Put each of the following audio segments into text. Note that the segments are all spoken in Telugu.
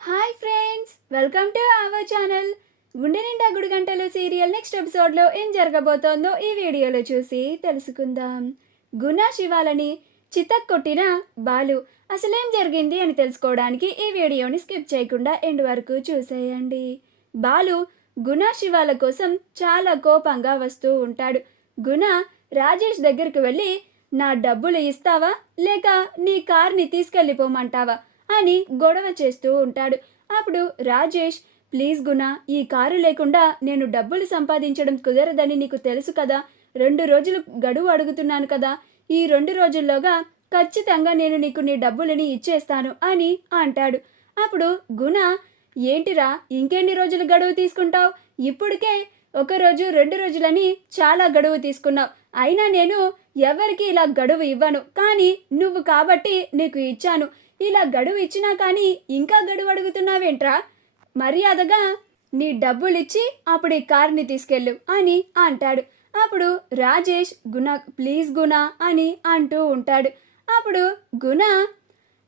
Hi friends, welcome to our channel. గుండె నిండా గుడి గంటలు సీరియల్ నెక్స్ట్ ఎపిసోడ్లో ఏం జరగబోతోందో ఈ వీడియోలో చూసి తెలుసుకుందాం. గుణ శివాలని చితక్కొట్టిన బాలు అసలేం జరిగింది అని తెలుసుకోవడానికి ఈ వీడియోని స్కిప్ చేయకుండా ఎండ్ వరకు చూసేయండి. బాలు గుణ శివాల కోసం చాలా కోపంగా వస్తూ ఉంటాడు. గుణ రాజేష్ దగ్గరికి వెళ్ళి నా డబ్బులు ఇస్తావా లేక నీ కార్ని తీసుకెళ్ళిపోమంటావా అని గొడవ చేస్తూ ఉంటాడు. అప్పుడు రాజేష్, ప్లీజ్ గుణ, ఈ కారు లేకుండా నేను డబ్బులు సంపాదించడం కుదరదని నీకు తెలుసు కదా, 2 రోజులు గడువు అడుగుతున్నాను కదా, ఈ 2 రోజుల్లోగా ఖచ్చితంగా నేను నీకు నీ డబ్బులని ఇచ్చేస్తాను అని అంటాడు. అప్పుడు గుణ, ఏంటిరా ఇంకెన్ని రోజులు గడువు తీసుకుంటావు, ఇప్పటికే 1 రోజు 2 రోజులని చాలా గడువు తీసుకున్నావు, అయినా నేను ఎవరికి ఇలా గడువు ఇవ్వను, కానీ నువ్వు కాబట్టి నీకు ఇచ్చాను, ఇలా గడువు ఇచ్చినా కానీ ఇంకా గడువు అడుగుతున్నావేంట్రా, మర్యాదగా నీ డబ్బులిచ్చి అప్పుడు ఈ కార్ని తీసుకెళ్ళు అని అంటాడు. అప్పుడు రాజేష్, గుణ ప్లీజ్ గుణ అని అంటూ ఉంటాడు. అప్పుడు గుణ,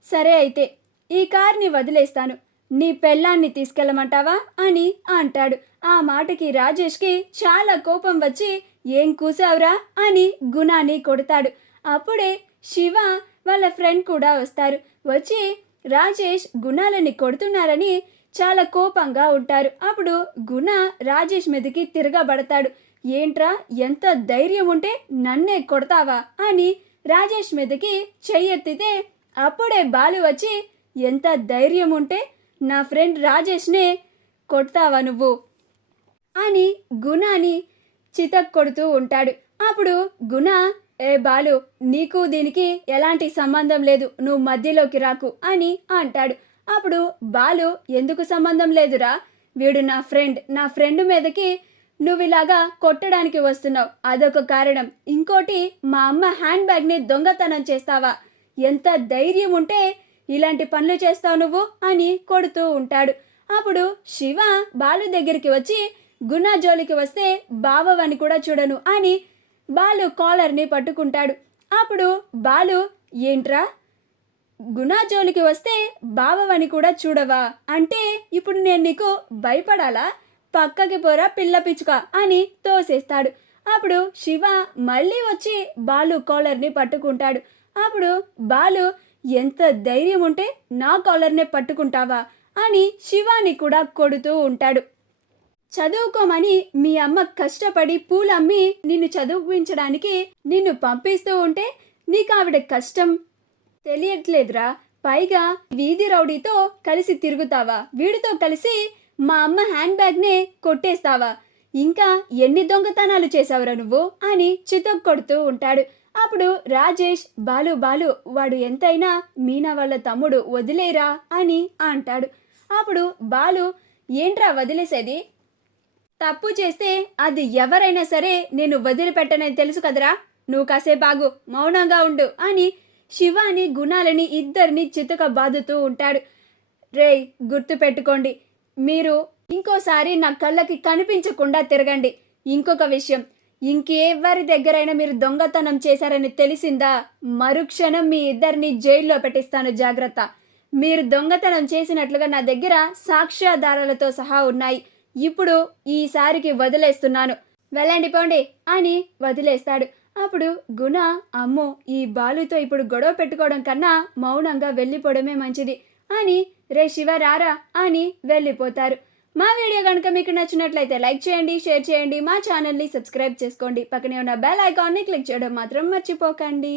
సరే అయితే ఈ కార్ని వదిలేస్తాను, నీ పెళ్ళాన్ని తీసుకెళ్ళమంటావా అని అంటాడు. ఆ మాటకి రాజేష్కి చాలా కోపం వచ్చి, ఏం కూసావురా అని గుణాన్ని కొడతాడు. అప్పుడే శివ వాళ్ళ ఫ్రెండ్ కూడా వస్తారు. వచ్చి రాజేష్ గుణాలని కొడుతున్నారని చాలా కోపంగా ఉంటారు. అప్పుడు గుణ రాజేష్ మీదకి తిరగబడతాడు. ఏంట్రా, ఎంత ధైర్యం ఉంటే నన్నే కొడతావా అని రాజేష్ మీదకి చెయ్యెత్తితే అప్పుడే బాలు వచ్చి, ఎంత ధైర్యం ఉంటే నా ఫ్రెండ్ రాజేష్నే కొడతావా నువ్వు అని గుణాని చితక్ కొడుతూ ఉంటాడు. అప్పుడు గుణ, ఏ బాలు, నీకు దీనికి ఎలాంటి సంబంధం లేదు, నువ్వు మధ్యలోకి రాకు అని అంటాడు. అప్పుడు బాలు, ఎందుకు సంబంధం లేదురా, వీడు నా ఫ్రెండ్ మీదకి నువ్వు ఇలాగా కొట్టడానికి వస్తున్నావు, అదొక కారణం, ఇంకోటి మా అమ్మ హ్యాండ్ బ్యాగ్ని దొంగతనం చేస్తావా, ఎంత ధైర్యం ఉంటే ఇలాంటి పనులు చేస్తావు నువ్వు అని కొడుతూ ఉంటాడు. అప్పుడు శివ బాలు దగ్గరికి వచ్చి, గుణ జోలికి వస్తే బావవని కూడా చూడను అని బాలు కాలర్ని పట్టుకుంటాడు. అప్పుడు బాలు, ఏంట్రా, గుణ జోలికి వస్తే బావవని కూడా చూడవా అంటే ఇప్పుడు నేను నీకు భయపడాలా, పక్కకి పోరా పిల్ల పిచ్చుక అని తోసేస్తాడు. అప్పుడు శివ మళ్ళీ వచ్చి బాలు కాలర్ని పట్టుకుంటాడు. అప్పుడు బాలు, ఎంత ధైర్యం ఉంటే నా కాలర్నే పట్టుకుంటావా అని శివాని కూడా కొడుతూ ఉంటాడు. చదువుకోమని మీ అమ్మ కష్టపడి పూలమ్మి నిన్ను చదువుపించడానికి నిన్ను పంపిస్తూ ఉంటే నీకు ఆవిడ కష్టం తెలియట్లేదురా, పైగా వీధి రౌడీతో కలిసి తిరుగుతావా, వీడితో కలిసి మా అమ్మ హ్యాండ్ బ్యాగ్నే కొట్టేస్తావా, ఇంకా ఎన్ని దొంగతనాలు చేసావురా నువ్వు అని చితక్ కొడుతూ ఉంటాడు. అప్పుడు రాజేష్, బాలు బాలు, వాడు ఎంతైనా మీనా వాళ్ళ తమ్ముడు, వదిలేరా అని అంటాడు. అప్పుడు బాలు, ఏంట్రా వదిలేసేది, తప్పు చేస్తే అది ఎవరైనా సరే నేను వదిలిపెట్టనని తెలుసు కదరా, నువ్వు కాసేపు ఆగు, మౌనంగా ఉండు అని శివాని గుణాలని ఇద్దరిని చితక బాదుతూ ఉంటాడు. రేయ్, గుర్తు పెట్టుకోండి, మీరు ఇంకోసారి నా కళ్ళకి కనిపించకుండా తిరగండి, ఇంకొక విషయం, ఇంకెవరి దగ్గరైనా మీరు దొంగతనం చేశారని తెలిసిందా, మరుక్షణం మీ ఇద్దరిని జైల్లో పెట్టిస్తాను, జాగ్రత్త, మీరు దొంగతనం చేసినట్లుగా నా దగ్గర సాక్ష్యాధారాలతో సహా ఉన్నాయి, ఇప్పుడు ఈసారికి వదిలేస్తున్నాను, వెళ్ళండి పోండి అని వదిలేస్తాడు. అప్పుడు గుణ, అమ్మో, ఈ బాలుతో ఇప్పుడు గొడవ పెట్టుకోవడం కన్నా మౌనంగా వెళ్ళిపోవడమే మంచిది అని, రే శివ రారా అని వెళ్ళిపోతారు. మా వీడియో కనుక మీకు నచ్చినట్లయితే లైక్ చేయండి, షేర్ చేయండి, మా ఛానల్ని సబ్స్క్రైబ్ చేసుకోండి, పక్కనే ఉన్న బెల్ ఐకాన్ని క్లిక్ చేయడం మాత్రం మర్చిపోకండి.